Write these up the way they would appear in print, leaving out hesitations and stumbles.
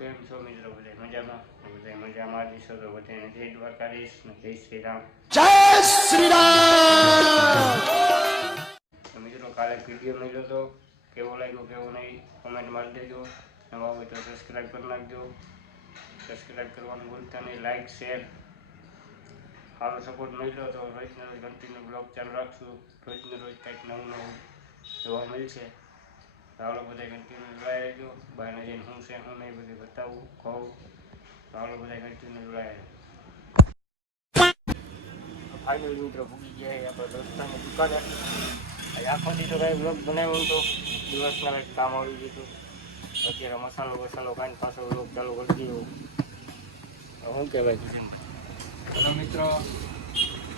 કેમ છો મિત્રો? બધા મજામાં? બધા મજામાં જઈશો તો બધાને જય દ્વારકાધીશ ને જય શ્રી રામ. જય શ્રી રામ. તો મિત્રો કાલે વિડીયો મળ્યો હતો, કેવો લાગ્યો કેવો નહીં કોમેન્ટ મારી દેજો. નવા હોય તો સબસ્ક્રાઈબ કરી નાખજો. સબસ્ક્રાઈબ કરવાનું ભૂલતા નહીં. લાઈક શેર સારો સપોર્ટ મળ્યો તો રોજને રોજ કન્ટિન્યુ બ્લોગ ચાલુ રાખશું. રોજને રોજ કંઈક નવું જોવા મળશે. ચાલો બધા કન્ટિન્યુ જોડાઈ રહેજો. બહારને જઈને શું છે શું નહીં બધું બતાવું કહું. ચાલો બધા કન્ટિન્યુ જોડાઈ રહેજો. ફાઇનલ મિત્રો ભૂગી ગયા આપણે દોસ્તાની દુકાને. આખો દી તો કાંઈ બ્લોગ બનાવ્યો તો દિવસના કંઈક કામ આવી ગયું હતું. અત્યારે મસાલો કાંઈ પાછો બ્લોગ ચાલુ કરી દીધો. શું કહેવાય કિશન? હેલો મિત્રો,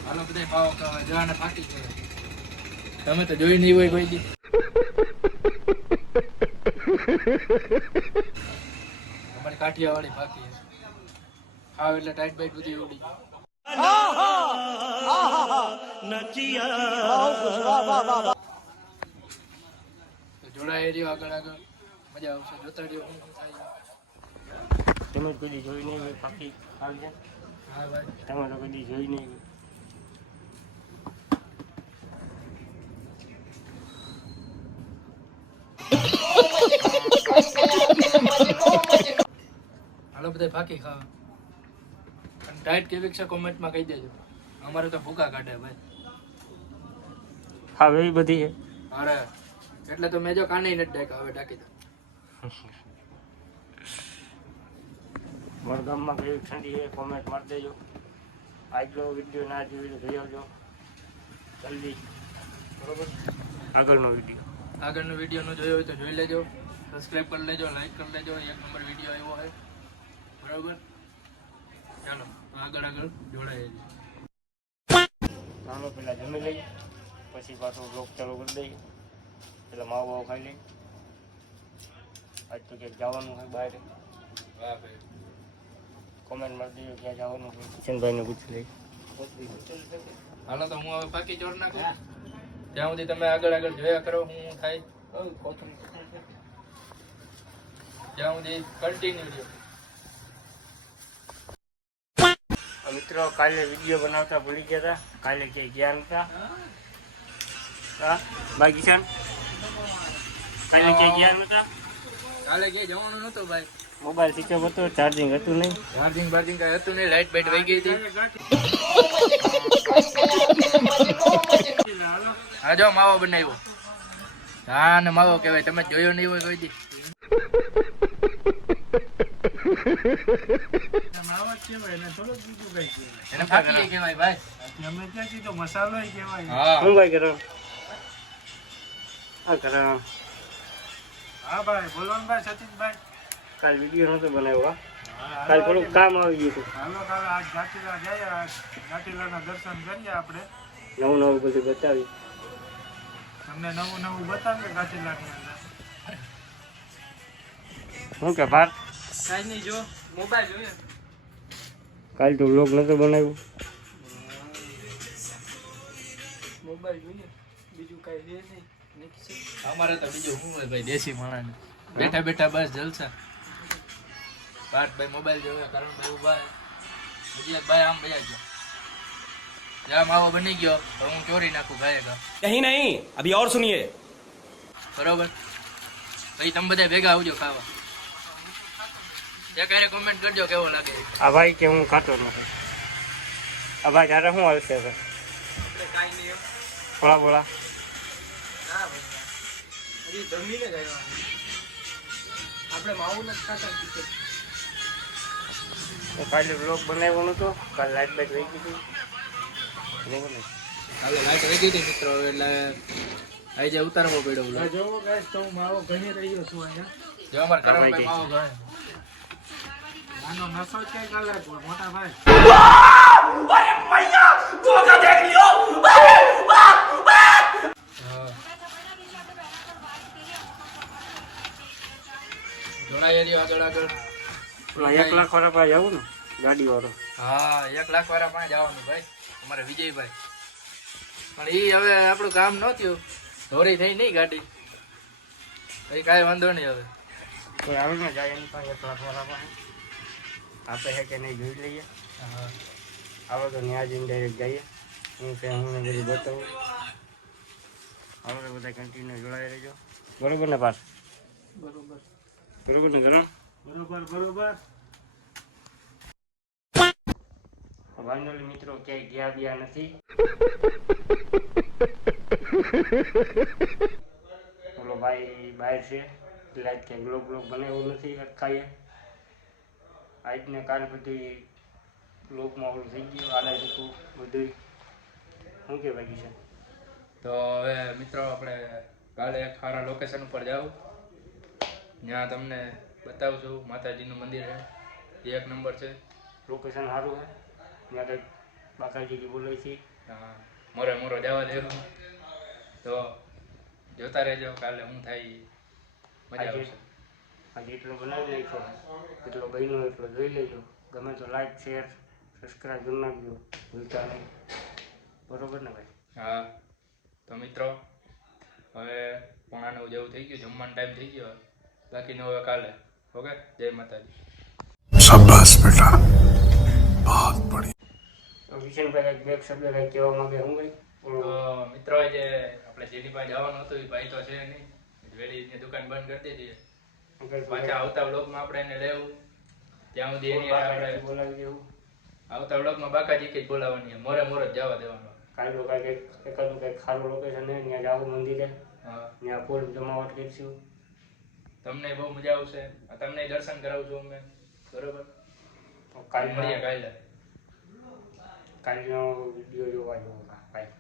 હાલો બધા ભાવ જવાના પાકી છે. તમે તો જોઈ નહીં હોય કોઈ દી. અમારી કાઠિયાવાડી બાકી છે. ખાવ એટલે ટાઈટ બાઈટ બધી ઉડી. જોડાય રહ્યો આગળ મજા આવશે. જોતા રહ્યો શું થાય. તમે કદી જોઈ નહીં હોય પાકી ખાવ છે? હા ભાઈ, તમે તો કદી જોઈ નહીં હોય. હાલો બધા બાકી ખાવા. અને ટાઈટ કેવી છે કોમેન્ટમાં કહી દેજો. અમારે તો ભૂકા કાઢે ભાઈ. હા એવી બધી છે. અરે એટલે તો મેં જો કાને નથી ડાક્યા, હવે ડાકી દો. મારા ગામમાં કેવી ઠંડી છે કોમેન્ટ મારી દેજો. આજનો વિડીયો ના જોઈ તો જોઈ આવજો જલ્દી, બરોબર? આગળનો વિડીયો નો જોયો હોય તો જોઈ લેજો. સબસ્ક્રાઇબ કરી લેજો, લાઈક કરી લેજો. એક નંબર વિડીયો આવ્યો હોય, બરોબર? ચાલો આગળ જોડાઈએ. ચાલો પેલા જમી લઈએ, પછી પાછો બ્લોગ ચાલુ કરી દઈએ. પેલા માવો ખાઈ લઈએ. આજ તો ક્યાંક જવાનું હોય બહાર. વાહ ભાઈ, કોમેન્ટ મારી દેજો ક્યાં જવાનું હોય. કિશનભાઈને પૂછી લઈએ. હાલો તો હું હવે પાકી જોડ નાખું. ત્યાં સુધી તમે આગળ જોયા કરો શું થાય. ત્યાં સુધી કન્ટિન્યુ રહ્યો. મિત્રો કાલે વિડીયો બનાવતા ભૂલી ગયા હતા. કાલે ક્યાંય ગયા નતા. હા ભાઈ કિશન, કાલે ક્યાંય ગયા નતા. કાલે ક્યાંય જવાનું નતું ભાઈ. મોબાઈલ સ્વિચ ઓફ હતો, ચાર્જિંગ હતું નહીં. ચાર્જિંગ કઈ હતું નહીં. લાઈટ બાઈટ વહી ગઈ હતી. હા જો માવો બનાવ્યો. હા ને માવો કહેવાય. તમે જોયો નહીં હોય કોઈ દી. એને ફાકી કહેવાય ભાઈ. હા શું ભાઈ કરો? હા કરો. હા ભાઈ, બોલો ને ભાઈ સતીશભાઈ. કાલ વિડીયો નતો બનાવ્યો. કાલ થોડુંક કામ આવી ગયું હતું. હાલો કાલે આજ ઘાટીલા જઈએ, ઘાટીલાના દર્શન કરીએ આપણે. નવું બધું બતાવી. તમને નવું બતાવીએ ઘાટીલાની અંદર. શું કે ભાત? કાઈ નહીં, જો મોબાઈલ જોઈએ. કાલ તો વ્લોગ નતો બનાવ્યો. મોબાઈલ જોઈએ, બીજું કાઈ છે નહીં. અમારે તો બીજું શું હોય ભાઈ, દેશી માણસ બેઠા બેઠા બસ જલસા. ભાઈ મોબાઈલ જોવે, કરણભાઈ ઉભા બીજી ભાઈ આમ ભૈયા ગયો. જ્યાં માવો બની ગયો તો હું ચોરી નાખું ગાયે. नहीं अभी और सुनिए. બરોબર? પછી તમે બધા ભેગા આવજો ખાવા. એક કોમેન્ટ કરજો કેવો લાગે. આ ભાઈ કે હું ખાતો નથી. આ ભાઈ તારે શું હાલશે? કાઈ નહીં. બોલા ના ભાઈ, હજી જમીને જ આવ્યા. આપણે માવું નથી ખાતા. તો કાલે બ્લોગ બનાવ્યો નતો. કાલ લાઈટ બાઈટ વહી ગઈ હતી. હાલો લાઈટ વહી ગઈ હતી મિત્રો, એટલે આજે ઉતારવો પડ્યો બ્લોગ. જોવો ગાઈસ, તો હું માવો ઘણી રહ્યો છું અહીંયા. જો અમાર કરણભાઈ માવો ગણે. આનો નશો છે કાલે મોટા ભાઈ. જોડાઈ રહ્યો આગળ. 1 લાખ વાળા પાસે જવું ને, ગાડી વાળો. હા 1 લાખ વાળા પાસે જવાનું ભાઈ, અમારે વિજયભાઈ. પણ એ હવે આપણું કામ ન થયું, ધોરી થઈ નહીં ગાડી. કઈ કાંઈ વાંધો નહીં. હવે કોઈ આવે ને જાય એની પાસે 1 લાખ વાળા પાસે આપે છે કે નહીં જોઈ લઈએ. હા આવો તો ન્યા જઈને ડાયરેક્ટ જઈએ. હું છે હું બધું બતાવું. આવો તો બધા કન્ટિન્યુ જોડાઈ રહેજો. બરોબર ને પાસ? બરોબર બરોબર ને ઘણો? બરોબર વાંધોલી મિત્રો ક્યાંય ગયા બિયા નથી. ઓલો ભાઈ બહાર છે એટલે આજ ક્યાંય બ્લોગ બનાવ્યો નથી અટકાઈએ. આજને કાલ બધી બ્લોગમાં ઓલું થઈ ગયું આડા જતું બધું. શું કે બાકી છે? તો હવે મિત્રો આપણે કાલે એક સારા લોકેશન ઉપર જાવ, ત્યાં તમને બતાવશું. માતાજીનું મંદિર છે, 1 નંબર છે. લોકેશન સારું છે. ત્યાં કંઈક બાકાજી બોલાય છે. હા, મોરે જવા દેવું. તો જોતા રહેજો કાલે હું થાય ઈ. મજા આવશે. આજે એટલો બનાવી નાખ્યો એટલો બહેનો એટલો જોઈ લેજો. ગમે તો લાઈક શેર સબસ્ક્રાઈબ કરી નાખજો ભૂલતા નહીં. બરોબર ને ભાઈ? હા તો મિત્રો હવે 8:45 જેવું થઈ ગયું, જમવાનો ટાઈમ થઈ ગયો. બાકીનું હવે કાલે. ઓકે, જય માતાજી. शाबाश बेटा बहुत बढ़िया. તો કિશનભાઈ કંઈક બે શબ્દ કંઈક કહેવા માંગે હું ભાઈ? તો મિત્રો જે આપણે જેની પાસે જવાનું હતું એ ભાઈ તો છે નહીં, વેલી દુકાન બંધ કરી દીધી. પાછા આવતા વ્લોગમાં આપણે એને લેવું, ત્યાં સુધી એની આપણે બોલાવી દેવું. આવતા વ્લોગમાં બાકાજી કે જ બોલાવવાની, મોરે જ જવા દેવાનો. કાલે કાંઈક એકાદું કંઈક સારું લોકેશન છે ત્યાં જાવું મંદિરે. હા, ત્યાં ફૂલ જમાવટ કરીશું. તમને બહુ મજા આવશે, તમને દર્શન કરાવશું અમે. બરોબર, તો કાલે મળીએ કાલે. કાલનો વિડીયો જોવા જેવો ભાઈ.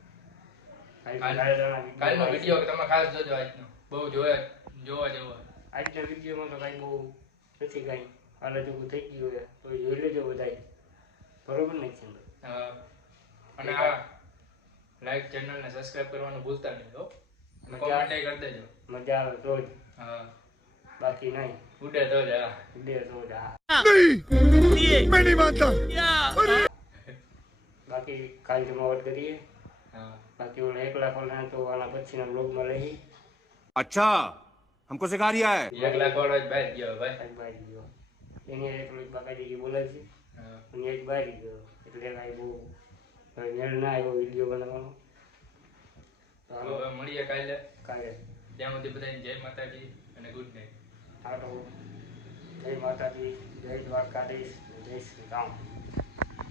કાલનો વિડીયો તમે ખાસ જોજો. આજનો બહુ જોવા જેવો. આજના વિડીયોમાં તો કાંઈ બહુ નથી કાંઈ હાલ હજુ થઈ ગયું હોય તો જોઈ લેજો બધાય. બરોબર ને કિશનભાઈ? હા, અને આ લાઈક ચેનલને સબસ્ક્રાઇબ કરવાનું ભૂલતા નહીં હો. કોમેન્ટ કરી દેજો. મજા આવે તો જ, હા, બાકી નહીં. ઉડે તો જ. હા, ઉડે તો જ. હા, मैं नहीं मानता. બાકી કાલ જમાવટ કરીએ. હા. બાકી ઓલા 1 લાખ વાળા તો આના પછીના બ્લોગમાં રહી. अच्छा हमको सिखा रिया है. 1 લાખ વાળો જ બહાર ગયો ભાઈ. કાંઈ બહાર ગયો એની એકલો બાકાજી બોલાવી છે હા. અને એક બહાર ગયો એટલે કાંઈ બહુ મેળ ના આવ્યો વિડીયો બનાવવાનો. તો હાલો હવે મળીએ કાલે. કાલે. ત્યાં સુધી બધાને જય માતાજી અને ગુડ નાઇટ. હાલો, જય માતાજી, જય દ્વારકાધીશ, જય શ્રી રામ.